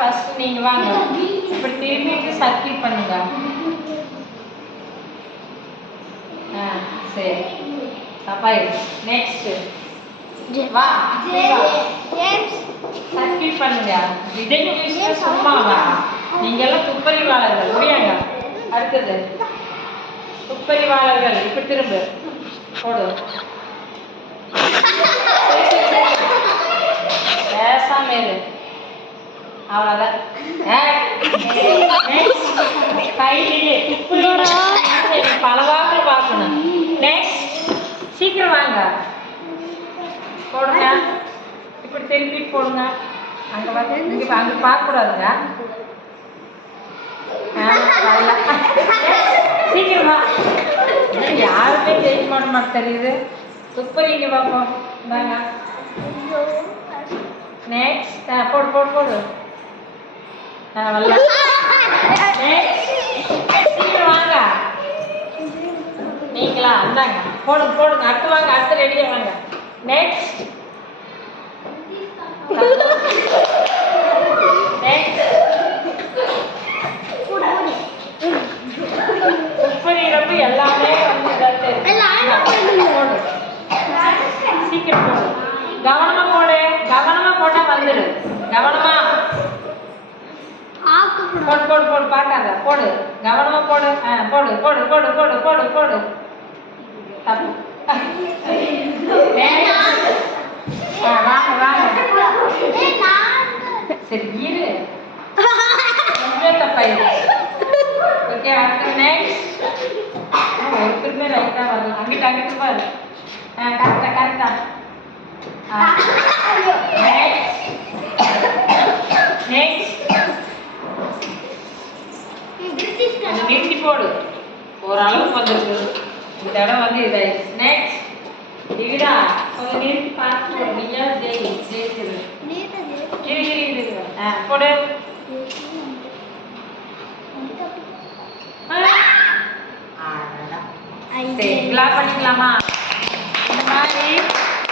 First நீங்க வாங்க. இப்படி திரும்பிட்டு சர்க்கிள் பண்ணுங்க. சரி தப்பா நெக்ஸ்ட் வா ஜேம்ஸ் சர்க்கிள் பண்ணுங்க. விஜய் நியூஸ் சும்மாவா? நீங்க எல்லாம் துப்பறிவாளர்கள் முடியாங்க. அடுத்தது துப்பறிவாளர்கள். இப்படி திரும்ப போடு. பேசாம இரு. அவ்வளோதான். கையிலே பலவாக பார்க்கணும். நெக்ஸ்ட் சீக்கிரம் வாங்க போடுங்க. இப்படி திருப்பி போடுங்க. அங்கே வந்து இங்கே அங்கே பார்க்கக்கூடாதுங்க. சீக்கிரமா யாருமே ஜெயிக்க மாட்டோம் தெரியுது. துப்பறிங்க பார்ப்போம். இந்தாங்க நெக்ஸ்ட் போடு போடு போடு. வரல. சீக்கிரம் வாங்க நீங்களா. அந்தாங்க போடுங்க போடுங்க. அடுத்து வாங்க. அடுத்து ரெடியாக வாங்க. நெக்ஸ்ட் துப்பறிகிறப்ப எல்லாமே வந்து போடு. சீக்கிரம் போடு. கவனமா போடு. கவனமா போட்டா வந்துடு. கவனமா போடு போடு போடு. பார்க்காத போடு. கவனமா போடு. போடு போடு போடு போடு போடு போடு. தப்பு. வாங்க வாங்க. சரி இரு. தப்பாயிரு. ஓகே அடுத்து நெக்ஸ்ட். ஒருத்தருமே ரைட்டா வருது. அங்கிட்டு அங்கிட்டு பாரு. கரெக்டா கரெக்டா. நெக்ஸ்ட் அது நிறுத்தி போடு. ஓரளவுக்கு வந்துருக்கு. இந்த இடம் வந்து இதாயிடுச்சு. நெக்ஸ்ட் இதுடா கொஞ்சம் நிறுத்தி பார்த்து போடு. நீயா ஜெயிச்சிரு. போடு. சரி கிளாப் பண்ணிக்கலாமா? இந்த மாதிரி